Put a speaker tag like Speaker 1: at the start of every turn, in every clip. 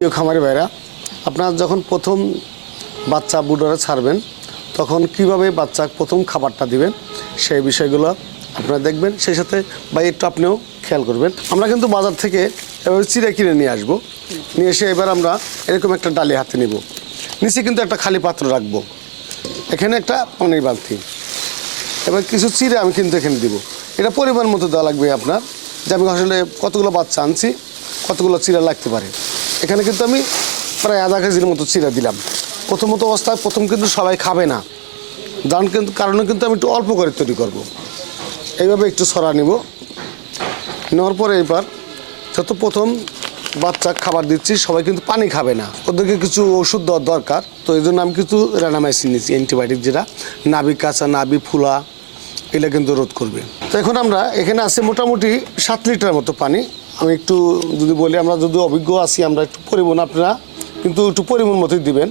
Speaker 1: প্রিয় খামারি ভাইরা, আপনারা যখন প্রথম বাচ্চা বুডারে ছাড়বেন, তখন কীভাবে বাচ্চা প্রথম খাবারটা দিবেন, সেই বিষয়গুলো আপনারা দেখবেন। সেই সাথে ভাই, একটু আপনিও খেয়াল করবেন। আমরা কিন্তু বাজার থেকে এবার চিড়ে কিনে নিয়ে আসব। নিয়ে এসে এবার আমরা এরকম একটা ডালি হাতে নিব। নিচে কিন্তু একটা খালি পাত্র রাখব। এখানে একটা পানির বালতি। এবার কিছু চিড়ে আমি কিন্তু এখানে দিব। এটা পরিমাণ মতো দেওয়া লাগবে আপনার। যে আমি আসলে কতগুলো বাচ্চা আনছি, কতগুলো চিড়া লাগতে পারে। এখানে কিন্তু আমি প্রায় আধা কেজির মতো চিড়া দিলাম। প্রথমত অবস্থায় প্রথম কিন্তু সবাই খাবে না। যার কিন্তু কারণে কিন্তু আমি একটু অল্প করে তৈরি করব। এইভাবে একটু ছড়া নিব। নেওয়ার পরে এবার যত প্রথম বাচ্চা খাবার দিচ্ছি, সবাই কিন্তু পানি খাবে না। ওদেরকে কিছু ওষুধ দেওয়ার দরকার। তো এই জন্য আমি কিছু র্যানামাইসিন নিচ্ছি অ্যান্টিবায়োটিক যেটা। নাবি কাঁচা নাবি ফুলা, এগুলো কিন্তু রোধ করবে। তো এখন আমরা এখানে আছে মোটামুটি সাত লিটার মতো পানি। আমি একটু যদি বলি, আমরা যদি অভিজ্ঞ আছি, আমরা একটু পরিমাণ আপনারা কিন্তু একটু পরিমাণ মতোই দিবেন।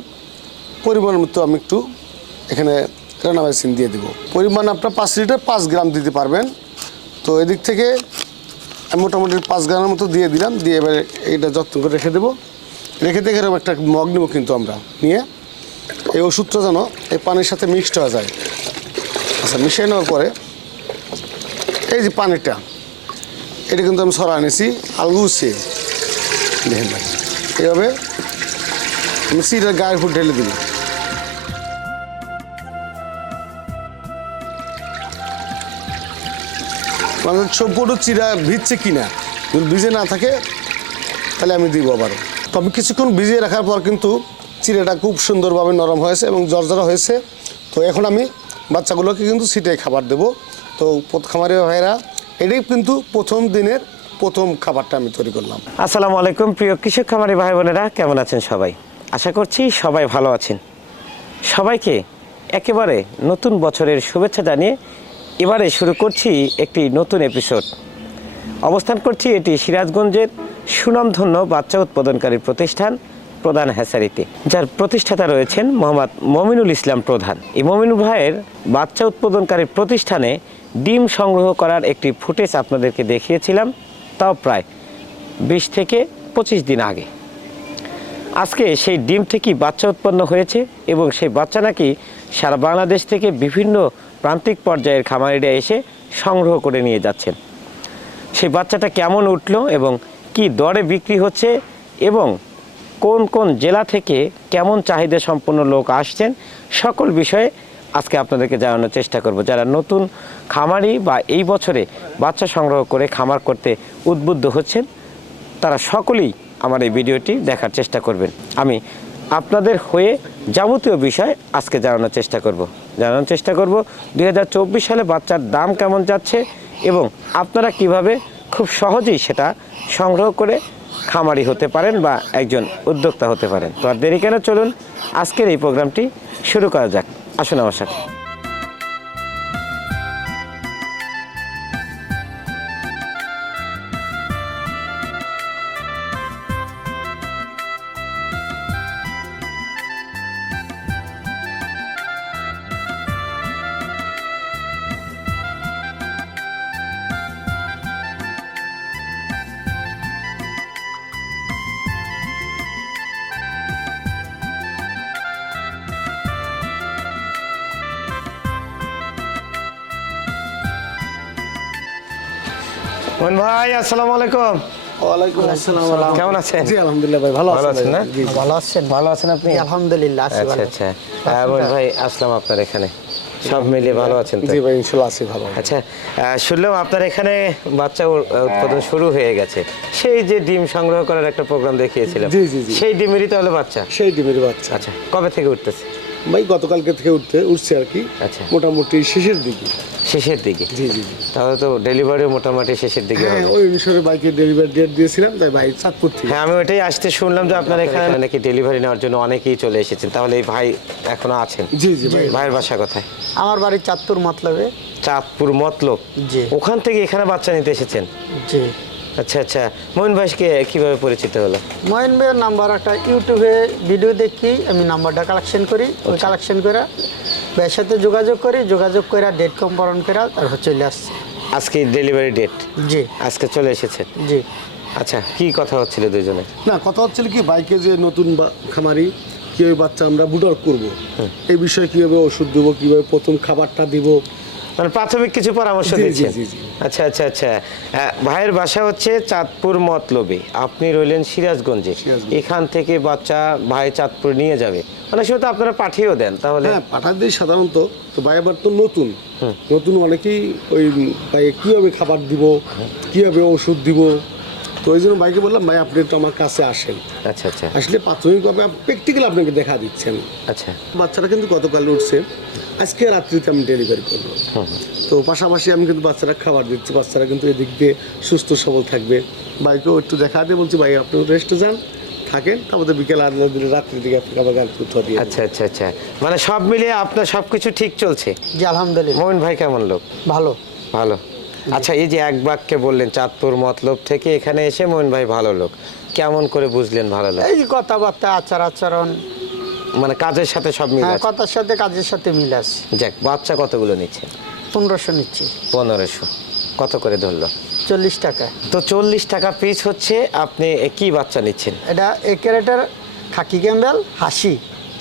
Speaker 1: পরিমাণ মতো আমি একটু এখানে র্যানামাইসিন দিয়ে দিব। পরিমাণ আপনার পাঁচ লিটার পাঁচ গ্রাম দিতে পারবেন। তো এদিক থেকে আমি মোটামুটি পাঁচ গ্রামের মতো দিয়ে দিলাম, দিয়ে এবার এইটা যত্ন করে রেখে দেবো। রেখে দিয়ে এরকম একটা মগ নেব কিন্তু আমরা নিয়ে। এই ওষুধটা যেন এই পানির সাথে মিক্সড হয়ে যায়। আচ্ছা মিশিয়ে নেওয়ার পরে এই যে পানিটা এটা কিন্তু আমি সরা এনেছি আলগুছে। দেখেন এইভাবে আমি সিটের গায়ের ফুট ঢেলে দিলাম। মানে সম্পূর্ণ চিরা ভিজছে কিনা, যদি ভিজে না থাকে, তাহলে আমি দিব আবার। তবে কিছুক্ষণ ভিজিয়ে রাখার পর কিন্তু চিড়েটা খুব সুন্দরভাবে নরম হয়েছে এবং জর্জরা হয়েছে। তো এখন আমি বাচ্চাগুলোকে কিন্তু সিটে খাবার দেব। তো প্রত- খামারি ভাইরা এটাই কিন্তু প্রথম দিনের প্রথম খাবারটা আমি তৈরি করলাম।
Speaker 2: আসসালামু আলাইকুম, প্রিয় কৃষক খামারি ভাই বোনেরা কেমন আছেন সবাই? আশা করছি সবাই ভালো আছেন। সবাইকে একেবারে নতুন বছরের শুভেচ্ছা জানিয়ে এবারে শুরু করছি একটি নতুন এপিসোড অবস্থান করছি এটি সিরাজগঞ্জের সুনামধন্য বাচ্চা উৎপাদনকারী প্রতিষ্ঠান প্রধান হ্যাসারিতে, যার প্রতিষ্ঠাতা রয়েছেন মোহাম্মদ মমিনুল ইসলাম প্রধান। এই মমিনুল ভাইয়ের বাচ্চা উৎপাদনকারী প্রতিষ্ঠানে ডিম সংগ্রহ করার একটি ফুটেজ আপনাদেরকে দেখিয়েছিলাম, তাও প্রায় বিশ থেকে পঁচিশ দিন আগে। আজকে সেই ডিম থেকেই বাচ্চা উৎপন্ন হয়েছে এবং সেই বাচ্চা নাকি সারা বাংলাদেশ থেকে বিভিন্ন প্রান্তিক পর্যায়ের খামারিরা এসে সংগ্রহ করে নিয়ে যাচ্ছেন। সেই বাচ্চাটা কেমন উঠল এবং কি দরে বিক্রি হচ্ছে এবং কোন কোন জেলা থেকে কেমন চাহিদা সম্পন্ন লোক আসছেন, সকল বিষয়ে আজকে আপনাদেরকে জানানোর চেষ্টা করব। যারা নতুন খামারি বা এই বছরে বাচ্চা সংগ্রহ করে খামার করতে উদ্বুদ্ধ হচ্ছেন, তারা সকলেই আমার এই ভিডিওটি দেখার চেষ্টা করবেন। আমি আপনাদের হয়ে যাবতীয় বিষয় আজকে জানানোর চেষ্টা করব। জানানোর চেষ্টা করব চব্বিশ সালে বাচ্চার দাম কেমন যাচ্ছে এবং আপনারা কীভাবে খুব সহজেই সেটা সংগ্রহ করে খামারি হতে পারেন বা একজন উদ্যোক্তা হতে পারেন। তো আর দেরি কেন, চলুন আজকের এই প্রোগ্রামটি শুরু করা যাক। আসুন আমার সাথে। মোহন ভাই আসসালামু আলাইকুম।
Speaker 1: ওয়ালাইকুম আসসালাম।
Speaker 2: কেমন আছেন?
Speaker 1: জি আলহামদুলিল্লাহ ভাই ভালো
Speaker 2: ভালো
Speaker 1: আছেন
Speaker 2: আছেন না?
Speaker 3: ভালো আছেন?
Speaker 2: ভালো আছেন আপনি?
Speaker 3: আলহামদুলিল্লাহ
Speaker 2: আচ্ছা আচ্ছা। হ্যাঁ, ভাই আসলাম আপনার এখানে। সব মিলিয়ে ভালো আছেন
Speaker 1: জি ভাই ইনশাল্লাহ আছি ভালো।
Speaker 2: আচ্ছা শুনলাম আপনার এখানে বাচ্চা উৎপাদন শুরু হয়ে গেছে। সেই যে ডিম সংগ্রহ করার একটা প্রোগ্রাম দেখিয়েছিলাম।
Speaker 1: জি, জি, জি।
Speaker 2: সেই ডিমেরই তাহলে বাচ্চা?
Speaker 1: সেই ডিমের বাচ্চা।
Speaker 2: আচ্ছা কবে থেকে উঠতেছে?
Speaker 1: ভাই গতকালকে থেকে উঠতে উঠছে আর কি।
Speaker 2: আচ্ছা।
Speaker 1: মোটামুটি শেষের দিকে।
Speaker 2: শেষের দিকে?
Speaker 1: জি জি জি।
Speaker 2: তাহলে তো ডেলিভারিও মোটামুটি শেষের দিকে
Speaker 1: হ্যাঁ ওই অনুসারে বাইকে ডেলিভারি ডেট দিয়েছিলাম তাই ভাই চাঁদপুর থেকে।
Speaker 2: হ্যাঁ আমি ওইটাই আসতে শুনলাম যে আপনার এখানে নাকি ডেলিভারি নেওয়ার জন্য অনেকেই চলে এসেছেন। তাহলে এই ভাই এখনও আছেন?
Speaker 1: জি জি ভাই।
Speaker 2: ভাইয়ের বাসা কোথায়?
Speaker 3: আমার বাড়ি চাঁদপুর মতলবে।
Speaker 2: চাঁদপুর মতলব।
Speaker 3: জি।
Speaker 2: ওখান থেকে এখানে বাচ্চা নিতে এসেছেন?
Speaker 3: জি।
Speaker 2: আচ্ছা আচ্ছা। মোহন ভাইকে কীভাবে পরিচিত হলো?
Speaker 3: মহিন ভাইয়ের নাম্বার একটা ইউটিউবে ভিডিও দেখি আমি নাম্বারটা কালেকশন করি। ওই কালেকশন করে ভাইয়ের সাথে যোগাযোগ করি যোগাযোগ করে ডেট কম্পারণ করে তারপর চলে আসছে।
Speaker 2: আজকে ডেলিভারি ডেট
Speaker 3: জি।
Speaker 2: আজকে চলে এসেছে?
Speaker 3: জি।
Speaker 2: আচ্ছা কি কথা হচ্ছিল দুজনে?
Speaker 1: না কথা হচ্ছিল কি বাইকে যে নতুন বা- খামারি কীভাবে বাচ্চা আমরা বুডর করব? এই বিষয়ে কীভাবে ওষুধ দেবো কীভাবে প্রথম খাবারটা দিব?
Speaker 2: মানে প্রাথমিক কিছু পরামর্শ দিচ্ছেন?
Speaker 1: জি।
Speaker 2: আচ্ছা আচ্ছা আচ্ছা। ভাইয়ের বাসা হচ্ছে চাঁদপুর মতলবে। আপনি রইলেন সিরাজগঞ্জে।
Speaker 1: সিরাজগঞ্জ।
Speaker 2: এখান থেকে বাচ্চা ভাই চাঁদপুর নিয়ে যাবে। অনেক সময় তো আপনারা পাঠিয়েও দেন তাহলে
Speaker 1: হ্যাঁ পাঠা দিই সাধারণত। তো ভাই আবার তো নতুন। নতুন অনেকেই ওই ভাই কীভাবে খাবার দিব কীভাবে ওষুধ দিব? তো ওই জন্য ভাইকে বললাম ভাই আপনি তো আমার কাছে আসেন।
Speaker 2: আচ্ছা আচ্ছা।
Speaker 1: আসলে প্রাথমিকভাবে প্র্যাকটিক্যাল আপনাকে দেখা দিচ্ছেন।
Speaker 2: আচ্ছা।
Speaker 1: বাচ্চারা কিন্তু গতকাল উঠছে। আজকে রাত্রিতে আমি ডেলিভারি করব। তো পাশাপাশি আমি কিন্তু বাচ্চারা খাবার দিচ্ছি। বাচ্চারা কিন্তু এদিক দিয়ে সুস্থ সবল থাকবে। ভাইকেও একটু দেখা দিয়ে বলছি ভাই আপনি রেস্টে যান থাকেন। তারপরে বিকেল আধা দিলে রাত্রির দিকে আপনাকে আবার দিয়ে
Speaker 2: আচ্ছা আচ্ছা আচ্ছা। মানে সব মিলিয়ে আপনার সবকিছু ঠিক চলছে?
Speaker 3: জি আলহামদুলিল্লাহ।
Speaker 2: মোমিন ভাই কেমন লোক?
Speaker 3: ভালো।
Speaker 2: ভালো। আচ্ছা এই যে এক বাক্যে বললেন চাঁদপুর মতলব থেকে এখানে এসে মোমিন ভাই ভালো লোক। কেমন করে বুঝলেন ভালো লোক?
Speaker 3: এই কথাবার্তা আচার আচরণ।
Speaker 2: মানে কাজের সাথে সব মিল
Speaker 3: হ্যাঁ
Speaker 2: আছে?
Speaker 3: কথার সাথে কাজের সাথে মিল আছে।
Speaker 2: যাক বাচ্চা কতগুলো নিচ্ছে?
Speaker 3: পনেরোশো নিচ্ছি।
Speaker 2: পনেরোশো। কত করে ধরলো?
Speaker 3: চল্লিশ টাকা।
Speaker 2: তো চল্লিশ টাকা পিস হচ্ছে আপনি কি বাচ্চা নিচ্ছেন?
Speaker 3: এটা এ ক্যারেটার খাকি ক্যাম্বেল হাসি।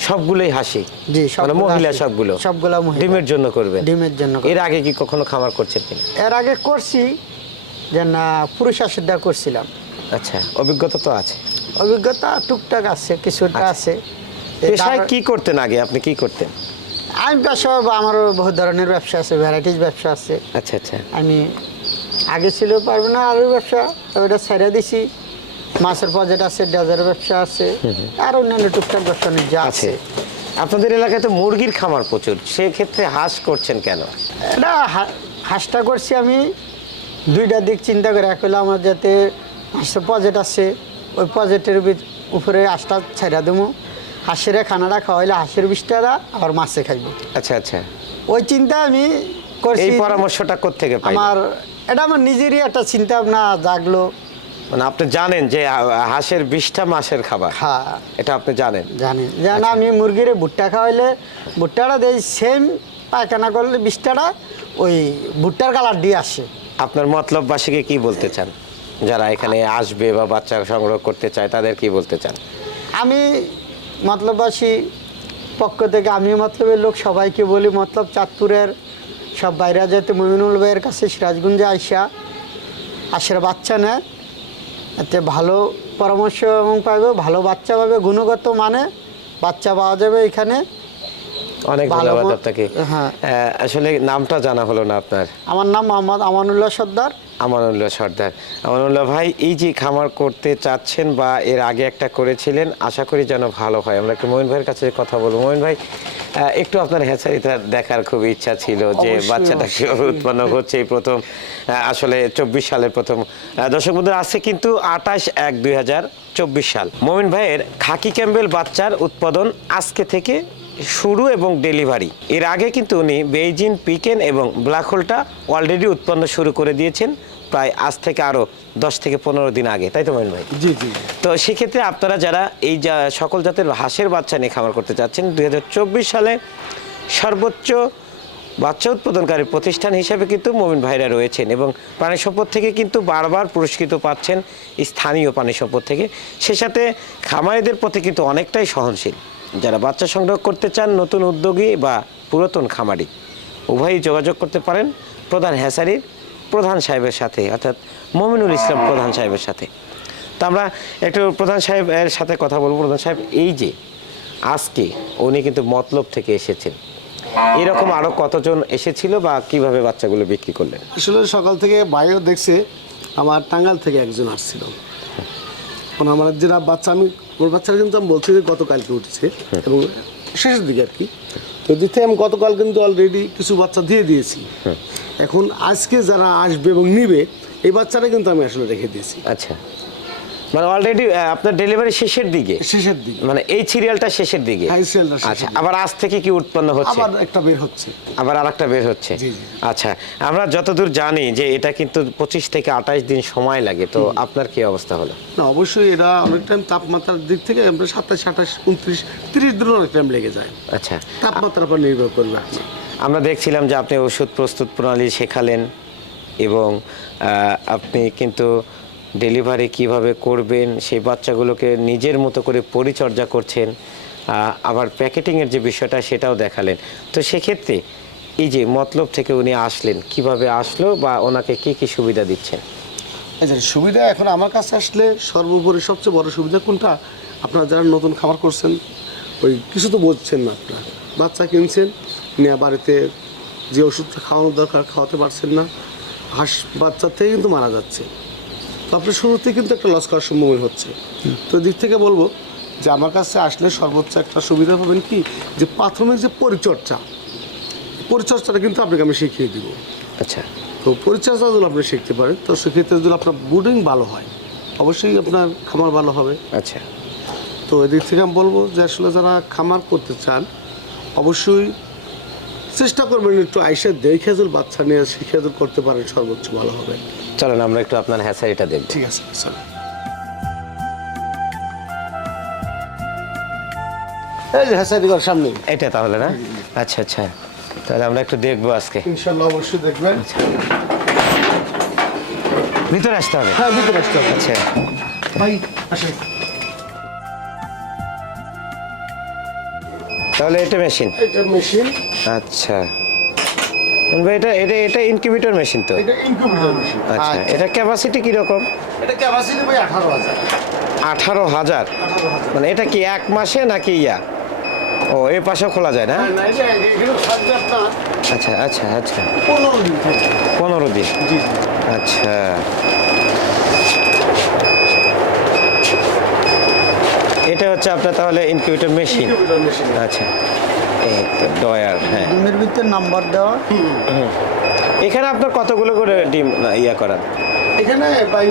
Speaker 2: সবগুলোই হাসি।
Speaker 3: জি
Speaker 2: মানে
Speaker 3: সবগুলো
Speaker 2: মহিলা
Speaker 3: হাসি।
Speaker 2: সবগুলো। ডিমের জন্য করবে
Speaker 3: ডিমের জন্য
Speaker 2: এর আগে কি কখনো খামার করছেন কিনা
Speaker 3: এর আগে করছি যে না পুরুষ হাসিটা করছিলাম।
Speaker 2: আচ্ছা অভিজ্ঞতা তো আছে।
Speaker 3: অভিজ্ঞতা টুকটাক আছে কিছুটা আছে। এই
Speaker 2: পেশায় কি করতেন আগে? আপনি কি করতেন?
Speaker 3: আমি ব্যবসা আমারও বহু ধরনের ব্যবসা আছে ভ্যারাইটিস ব্যবসা আছে।
Speaker 2: আচ্ছা আচ্ছা।
Speaker 3: আমি আগে ছিল পারব না আলুর ব্যবসা ওটা ছেড়ে দিছি। মাছের পজেট আছে ডেজার ব্যবসা আছে আর অন্যান্য টুকটাক ব্যবসা যা
Speaker 2: আছে। আপনাদের এলাকায় তো মুরগির খামার প্রচুর সেক্ষেত্রে হাঁস করছেন কেন?
Speaker 3: হা- হাঁসটা করছি আমি দুইটা দিক চিন্তা করে এক হলো আমার যাতে হাঁসের পজেট আছে ওই পজেটের উপরে হাঁসটা ছেড়ে দেবো হাঁসের খানাটা খাওয়াইলে হাঁসের বিষটারা আবার মাছে খাইব।
Speaker 2: আচ্ছা আচ্ছা।
Speaker 3: ওই চিন্তা আমি করছি।
Speaker 2: এই পরামর্শটা কোত্থেকে পাই
Speaker 3: আমার এটা আমার নিজেরই একটা চিন্তা ভাবনা জাগলো।
Speaker 2: মানে আপনি জানেন যে হাঁসের বিশটা মাসের খাবার।
Speaker 3: হ্যাঁ।
Speaker 2: এটা আপনি জানেন?
Speaker 3: জানি। যেন আমি মুরগির ভুট্টা খাওয়াইলে ভুট্টাটা দেই সেম পায়খানা করলে বিষটাটা ওই ভুট্টার কালার দিয়ে আসে।
Speaker 2: আপনার মতলববাসীকে কি বলতে চান? যারা এখানে আসবে বা বাচ্চা সংগ্রহ করতে চায় তাদের কি বলতে চান?
Speaker 3: আমি মতলববাসী পক্ষ থেকে আমি মতলবের লোক সবাইকে বলি মতলব চাঁদপুরের সব বাইরে যেতে মমিনুল ভাইয়ের কাছে সিরাজগঞ্জে আইসা আর আসার বাচ্চা নেয়। এতে ভালো পরামর্শ এবং পাবে ভালো বাচ্চা পাবে গুণগত মানে বাচ্চা পাওয়া যাবে এখানে।
Speaker 2: অনেক ধন্যবাদ আপনাকে।
Speaker 3: হ্যাঁ।
Speaker 2: আসলে নামটা জানা হলো না আপনার।
Speaker 3: আমার নাম মোহাম্মদ আমানুল্লাহ সর্দার।
Speaker 2: আমানুল্লাহ সর্দার। আমানুল্লাহ ভাই এই যে খামার করতে চাচ্ছেন বা এর আগে একটা করেছিলেন আশা করি যেন ভালো হয়। আমরা একটু মহিন ভাইয়ের কাছে কথা বলব। মহিন ভাই একটু আপনার হ্যাচারিটা দেখার খুব ইচ্ছা ছিল যে বাচ্চাটা। কীভাবে উৎপন্ন হচ্ছে এই প্রথম আসলে চব্বিশ সালের প্রথম। দর্শক বন্ধু আছে কিন্তু আঠাশ এক দুই হাজার চব্বিশ সাল। মমিন ভাইয়ের খাকি ক্যাম্বেল বাচ্চার উৎপাদন আজকে থেকে শুরু এবং ডেলিভারি। এর আগে কিন্তু উনি বেইজিন পিকেন এবং ব্ল্যাক হোলটা অলরেডি উৎপন্ন শুরু করে দিয়েছেন প্রায় আজ থেকে আরও দশ থেকে পনেরো দিন আগে। তাই তো মমিন ভাই?
Speaker 1: জি জি।
Speaker 2: তো সেক্ষেত্রে আপনারা যারা এই যা সকল জাতের হাঁসের বাচ্চা নিয়ে খামার করতে চাচ্ছেন দু হাজার চব্বিশ সালে সর্বোচ্চ বাচ্চা উৎপাদনকারী প্রতিষ্ঠান হিসেবে কিন্তু মমিন ভাইরা রয়েছেন এবং প্রাণী সম্পদ থেকে কিন্তু বারবার পুরস্কৃত পাচ্ছেন স্থানীয় প্রাণী সম্পদ থেকে। সে সাথে খামারিদের প্রতি কিন্তু অনেকটাই সহনশীল। যারা বাচ্চা সংগ্রহ করতে চান, নতুন উদ্যোগী বা পুরাতন খামারি, উভয়ই যোগাযোগ করতে পারেন প্রধান হ্যাসারির প্রধান সাহেবের সাথে, অর্থাৎ মমিনুল ইসলাম প্রধান সাহেবের সাথে। তো আমরা একটু প্রধান সাহেবের সাথে কথা বলব। প্রধান সাহেব, এই যে আজকে উনি কিন্তু মতলব থেকে এসেছেন। এরকম আরও কতজন এসেছিল বা কীভাবে বাচ্চাগুলো বিক্রি করলেন?
Speaker 1: আসলে সকাল থেকে বাইরেও দেখছে, আমার টাঙ্গাল থেকে একজন আসছিল। আমার যেটা বাচ্চা আমি ওর বাচ্চারা কিন্তু আমি বলছি যে গতকালকে উঠেছে এবং শেষের দিকে আর কি। তো দিতে আমি গতকাল কিন্তু অলরেডি কিছু বাচ্চা দিয়ে দিয়েছি। এখন আজকে যারা আসবে এবং নিবে এই বাচ্চাটা কিন্তু আমি আসলে রেখে দিয়েছি।
Speaker 2: আচ্ছা। মানে অলরেডি আপনার ডেলিভারি শেষের দিকে?
Speaker 1: শেষের দিকে।
Speaker 2: মানে এই সিরিয়ালটা শেষের দিকে?
Speaker 1: হ্যাঁ,
Speaker 2: আচ্ছা আবার আজ থেকে কি উৎপন্ন হচ্ছে?
Speaker 1: আবার একটা বের হচ্ছে।
Speaker 2: আবার আরেকটা বের হচ্ছে। আচ্ছা আমরা যতদূর জানি যে এটা কিন্তু পঁচিশ থেকে আঠাশ দিন সময় লাগে তো আপনার কি অবস্থা হলো?
Speaker 1: না অবশ্যই এটা অনেক টাইম তাপমাত্রার দিক থেকে আমরা সাতাশ আঠাশ উনত্রিশ তিরিশ দিন অনেক টাইম লেগে যায়।
Speaker 2: আচ্ছা।
Speaker 1: তাপমাত্রার উপর নির্ভর করবে
Speaker 2: আমরা দেখছিলাম যে আপনি ওষুধ প্রস্তুত প্রণালী শেখালেন এবং আপনি কিন্তু ডেলিভারি কীভাবে করবেন, সেই বাচ্চাগুলোকে নিজের মতো করে পরিচর্যা করছেন আবার প্যাকেটিংয়ের যে বিষয়টা সেটাও দেখালেন। তো সেক্ষেত্রে এই যে মতলব থেকে উনি আসলেন, কীভাবে আসলো বা ওনাকে কি কি সুবিধা দিচ্ছেন?
Speaker 1: এই সুবিধা এখন আমার কাছে আসলে সর্বোপরি সবচেয়ে বড় সুবিধা কোনটা? আপনারা যারা নতুন খাবার করছেন, ওই কিছু তো বুঝছেন না আপনার। বাচ্চা কিনছেন, নিয়ে বাড়িতে যে ওষুধটা খাওয়ানোর দরকার, খাওয়াতে পারছেন না, হাঁস বাচ্চার থেকে কিন্তু মারা যাচ্ছে। তো আপনি শুরুতে কিন্তু একটা লস করার সম্ভাবনা হচ্ছে। তো দিক থেকে বলব যে আমার কাছে আসলে সর্বোচ্চ একটা সুবিধা পাবেন কি? যে প্রাথমিক যে পরিচর্যা পরিচর্যাটা কিন্তু আপনাকে আমি শিখিয়ে দিব।
Speaker 2: আচ্ছা।
Speaker 1: তো পরিচর্যা যদি আপনি শিখতে পারেন তো সেক্ষেত্রে যদি আপনার বুডিং ভালো হয় অবশ্যই আপনার খামার ভালো হবে।
Speaker 2: আচ্ছা।
Speaker 1: তো এদিক থেকে আমি বলব যে আসলে যারা খামার করতে চান অবশ্যই চেষ্টা করবেন একটু আইসা দেখে যদি বাচ্চা নিয়ে শিখে যদি করতে পারেন সর্বোচ্চ ভালো হবে।
Speaker 2: চলেন আমরা একটু আপনার হ্যাসারিটা দেখব
Speaker 1: ঠিক আছে এই যে হ্যাঁ সামনে।
Speaker 2: এটা তাহলে না? আচ্ছা আচ্ছা। তাহলে আমরা একটু দেখব আজকে।
Speaker 1: ইনশাল্লাহ অবশ্যই দেখবেন।
Speaker 2: ভিতরে আসতে হবে?
Speaker 1: হ্যাঁ ভিতরে আসতে হবে।
Speaker 2: আচ্ছা।
Speaker 1: ভাই আসেন।
Speaker 2: তাহলে এটা মেশিন?
Speaker 1: এটা মেশিন।
Speaker 2: আচ্ছা। এটা এটা এটা ইনকিউবেটর মেশিন তো?
Speaker 1: এটা ইনকিউবেটর মেশিন।
Speaker 2: আচ্ছা এটা ক্যাপাসিটি
Speaker 1: এটা ভাই
Speaker 2: মানে এটা কি এক মাসে নাকি ইয়া? ও এই পাশেও খোলা যায় না?
Speaker 1: আপনার
Speaker 2: আচ্ছা আচ্ছা আচ্ছা।
Speaker 1: পনেরো দিন
Speaker 2: পনেরো আচ্ছা। এটা হচ্ছে আপনার তাহলে ইনকিউবেটর মেশিন আচ্ছা। এই তো ডয়ার হ্যাঁ।
Speaker 3: ডিমের ভিতরে নাম্বার দেওয়া।
Speaker 2: এখানে আপনার কতগুলো করে ডিম ইয়া করান
Speaker 1: এখানে ভাই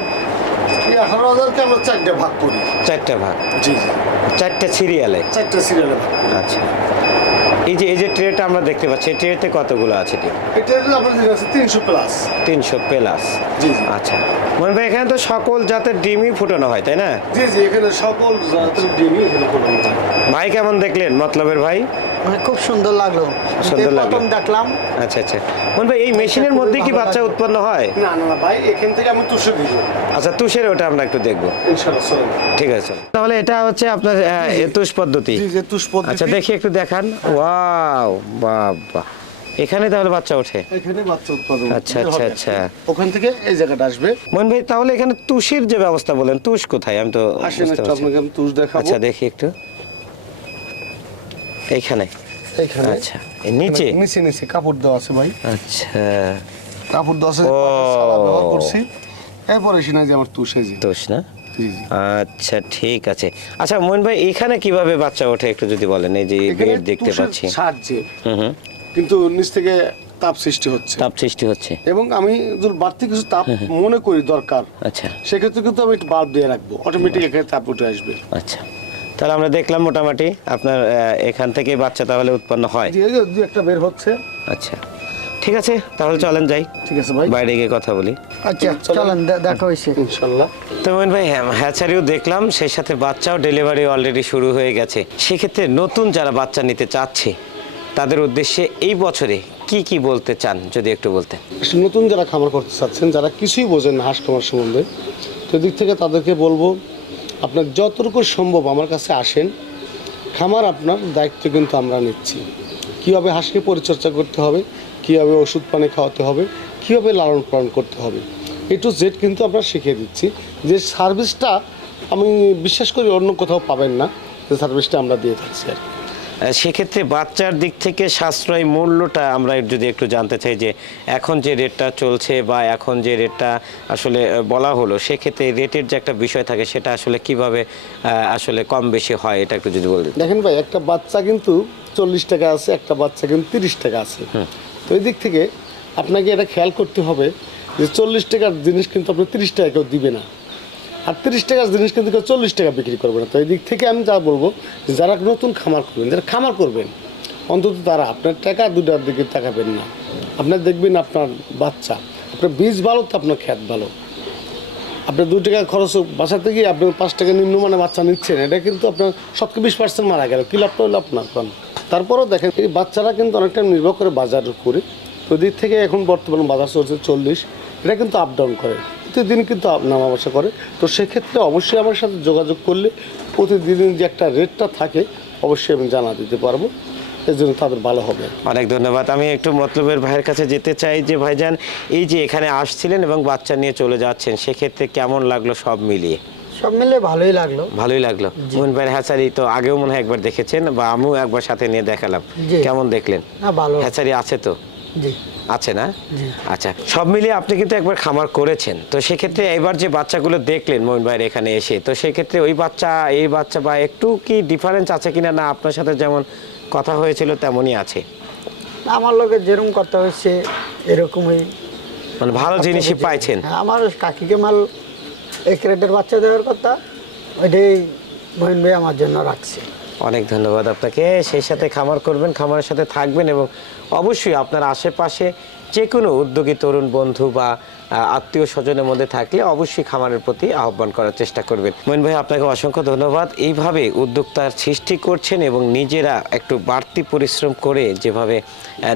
Speaker 1: এই আঠারো হাজারকে আমরা চারটে ভাগ করি।
Speaker 2: চারটে ভাগ?
Speaker 1: জি জি।
Speaker 2: চারটা সিরিয়ালে
Speaker 1: চারটে সিরিয়ালে
Speaker 2: আচ্ছা। এই যে এই যে ট্রেটা আমরা দেখতে পাচ্ছি এই ট্রেতে কতগুলো আছে ডিম
Speaker 1: এটা হলো আছে তিনশো প্লাস
Speaker 2: তিনশো প্লাস
Speaker 1: জি জি।
Speaker 2: আচ্ছা। মনে ভাই এখানে তো সকল জাতের ডিমই ফুটানো হয় তাই না?
Speaker 1: জি জি এখানে সকল জাতের ডিমই এখানে কোনো
Speaker 2: ভাই কেমন দেখলেন মতলবের ভাই?
Speaker 3: খুব সুন্দর লাগল।
Speaker 2: সুন্দর লাগল।
Speaker 3: প্রথম দেখলাম।
Speaker 2: আচ্ছা আচ্ছা। মনে ভাই এই মেশিনের মধ্যে কি বাচ্চা উৎপন্ন হয়?
Speaker 1: না না ভাই এখান থেকে আমি তুষে দিব
Speaker 2: আচ্ছা তুষের ওটা আমরা একটু দেখব। ঠিক আছে। তাহলে এটা হচ্ছে আপনার এতুষ পদ্ধতি।
Speaker 1: জি যে তুষ পদ্ধতি।
Speaker 2: আচ্ছা দেখি একটু দেখান। ওয়াও বাবা। এখানে তাহলে বাচ্চা ওঠে?
Speaker 1: এখানে বাচ্চা উৎপাদন
Speaker 2: আচ্ছা, আচ্ছা, আচ্ছা।
Speaker 1: ওখান থেকে এই জায়গাটা আসবে।
Speaker 2: মন ভাই তাহলে এখানে তুষের যে ব্যবস্থা বলেন তুষ কোথায়? আমি তো
Speaker 1: আসেন একটু আপনাকে আমি তুষ দেখাবো।
Speaker 2: আচ্ছা দেখি একটু। এইখানে?
Speaker 1: এখানে
Speaker 2: আচ্ছা নিচে?
Speaker 1: নিচে নিচে কাপড় দেওয়া আছে ভাই।
Speaker 2: আচ্ছা।
Speaker 1: কাপড় দেওয়া আছে। ব্যবহার করছি। এরপরে এসে না যে আমার তুষে যে।
Speaker 2: তুষ না? আচ্ছা ঠিক আছে। আচ্ছা মোহন ভাই এখানে কীভাবে বাচ্চা ওঠে একটু যদি বলেন? এই যে বেড দেখতে পাচ্ছি।
Speaker 1: সাহায্যে।
Speaker 2: হুম হুম।
Speaker 1: কিন্তু নিচ থেকে তাপ সৃষ্টি হচ্ছে।
Speaker 2: তাপ সৃষ্টি হচ্ছে।
Speaker 1: এবং আমি যদি বাড়তি কিছু তাপ মনে করি দরকার
Speaker 2: আচ্ছা।
Speaker 1: সেক্ষেত্রে কিন্তু আমি একটু বাল্ব দিয়ে রাখব। অটোমেটিক এখানে তাপ উঠে আসবে।
Speaker 2: আচ্ছা। তাহলে আমরা দেখলাম মোটামুটি আপনার এখান থেকে বাচ্চা তাহলে উৎপন্ন হয়।
Speaker 1: দু একটা বের হচ্ছে।
Speaker 2: আচ্ছা। ঠিক আছে তাহলে চলেন যাই।
Speaker 1: ঠিক আছে ভাই।
Speaker 2: বাইরে গিয়ে কথা বলি।
Speaker 3: আচ্ছা চলেন দেখা হয়েছে।
Speaker 1: ইনশাল্লাহ।
Speaker 2: তো মোহন ভাই হ্যাঁ হ্যাচারিও দেখলাম সেই সাথে বাচ্চাও ডেলিভারি অলরেডি শুরু হয়ে গেছে। সেক্ষেত্রে নতুন যারা বাচ্চা নিতে চাচ্ছে তাদের উদ্দেশ্যে এই বছরে কি কি বলতে চান যদি একটু বলতেন?
Speaker 1: নতুন যারা খামার করতে চাচ্ছেন যারা কিছুই বোঝেন না হাঁস খামার সম্বন্ধে তো দিক থেকে তাদেরকে বলব আপনার যতটুকু সম্ভব আমার কাছে আসেন। খামার আপনার, দায়িত্ব কিন্তু আমরা নিচ্ছি। কীভাবে হাঁসকে পরিচর্যা করতে হবে, কীভাবে ওষুধ পানি খাওয়াতে হবে, কীভাবে লালন পালন করতে হবে এ টু জেড কিন্তু আমরা শিখিয়ে দিচ্ছি যে সার্ভিসটা আমি বিশ্বাস করি অন্য কোথাও পাবেন না, যে সার্ভিসটা আমরা দিয়ে থাকছি আর কি।
Speaker 2: সেক্ষেত্রে বাচ্চার দিক থেকে সাশ্রয় মূল্যটা আমরা যদি একটু জানতে চাই যে এখন যে রেটটা চলছে বা এখন যে রেটটা আসলে বলা হলো সেক্ষেত্রে রেটের যে একটা বিষয় থাকে সেটা আসলে কীভাবে আসলে কম বেশি হয় এটা একটু যদি বলতেন।
Speaker 1: দেখেন ভাই একটা বাচ্চা কিন্তু চল্লিশ টাকা আছে একটা বাচ্চা কিন্তু তিরিশ টাকা আছে। তো ওই দিক থেকে আপনাকে এটা খেয়াল করতে হবে যে চল্লিশ টাকার জিনিস কিন্তু আপনি তিরিশ টাকা কেউ দিবে না। আর তিরিশ টাকার জিনিস কিন্তু কেউ চল্লিশ টাকা বিক্রি করবে না তো এই দিক থেকে আমি যা বলব, যারা নতুন খামার করবেন যারা খামার করবেন, অন্তত তারা আপনার টাকা দুটার দিকে তাকাবেন না। আপনার দেখবেন আপনার বাচ্চা, আপনার বীজ ভালো, তো আপনার খ্যাত ভালো। আপনার দু টাকা খরচ বাসাতে গিয়ে আপনি পাঁচ টাকা নিম্নমানে বাচ্চা নিচ্ছেন, এটা কিন্তু আপনার সবকে বিশ পার্সেন্ট মারা গেল। কি লাভটা হলো আপনার কোন তারপরেও দেখেন, এই বাচ্চারা কিন্তু অনেকটা নির্ভর করে বাজারের উপরে তো দিক থেকে এখন বর্তমানে বাজার চলছে চল্লিশ, এটা কিন্তু আপ ডাউন করে। প্রতিদিন কিন্তু নামা বসা করে। তো সেক্ষেত্রে অবশ্যই আমার সাথে যোগাযোগ করলে প্রতিদিন যে একটা রেটটা থাকে অবশ্যই আমি জানা দিতে পারব। এর জন্য তাদের ভালো হবে।
Speaker 2: অনেক ধন্যবাদ। আমি একটু মতলবের ভাইয়ের কাছে যেতে চাই যে ভাইজান এই যে এখানে আসছিলেন এবং বাচ্চা নিয়ে চলে যাচ্ছেন সেক্ষেত্রে কেমন লাগল সব মিলিয়ে?
Speaker 3: সব মিলে ভালোই লাগল।
Speaker 2: ভালোই লাগল। ভাইয়ের হ্যাচারি তো আগেও মনে হয় একবার দেখেছেন বা আমিও একবার সাথে নিয়ে দেখালাম। কেমন দেখলেন?
Speaker 3: না ভালো।
Speaker 2: হ্যাচারি আছে তো? আছে না? আচ্ছা সব মিলিয়ে আপনি কিন্তু একবার খামার করেছেন। তো সেক্ষেত্রে এবার যে বাচ্চাগুলো দেখলেন মোহন ভাইয়ের এখানে এসে তো সেক্ষেত্রে ওই বাচ্চা এই বাচ্চা বা একটু কি ডিফারেন্স আছে কিনা না আপনার সাথে যেমন কথা হয়েছিল তেমনই আছে?
Speaker 3: আমার লোকের যেরকম কথা হয়েছে এরকমই।
Speaker 2: মানে ভালো জিনিসই পাইছেন।
Speaker 3: হ্যাঁ, আমার কাকিকে মাল এক রেটের বাচ্চা দেওয়ার কথা ওইটাই মহিন ভাই আমার জন্য রাখছে।
Speaker 2: অনেক ধন্যবাদ আপনাকে। সেই সাথে খামার করবেন, খামারের সাথে থাকবেন এবং অবশ্যই আপনার আশেপাশে যে কোনো উদ্যোগী তরুণ বন্ধু বা আত্মীয় স্বজনের মধ্যে থাকলে অবশ্যই খামারের প্রতি আহ্বান করার চেষ্টা করবেন। মইন ভাই, আপনাকে অসংখ্য ধন্যবাদ। এইভাবে উদ্যোক্তার সৃষ্টি করছেন এবং নিজেরা একটু বাড়তি পরিশ্রম করে যেভাবে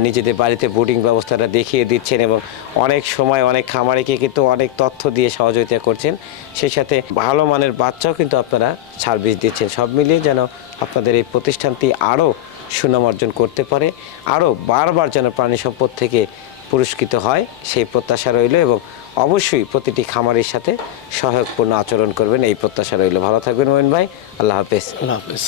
Speaker 2: নিজেদের বাড়িতে বোর্ডিং ব্যবস্থাটা দেখিয়ে দিচ্ছেন এবং অনেক সময় অনেক খামারিকে কিন্তু অনেক তথ্য দিয়ে সহযোগিতা করছেন। সেই সাথে ভালো মানের বাচ্চাও কিন্তু আপনারা সার্ভিস দিচ্ছেন। সব মিলিয়ে যেন আপনাদের এই প্রতিষ্ঠানটি আরও সুনাম অর্জন করতে পারে, আরও বারবার যেন প্রাণী সম্পদ থেকে পুরস্কৃত হয়, সেই প্রত্যাশা রইল এবং অবশ্যই প্রতিটি খামারের সাথে সহায়কপূর্ণ আচরণ করবেন, এই প্রত্যাশা রইল। ভালো থাকবেন মোহিন ভাই, আল্লাহ হাফেজ।
Speaker 1: আল্লাহ হাফেজ।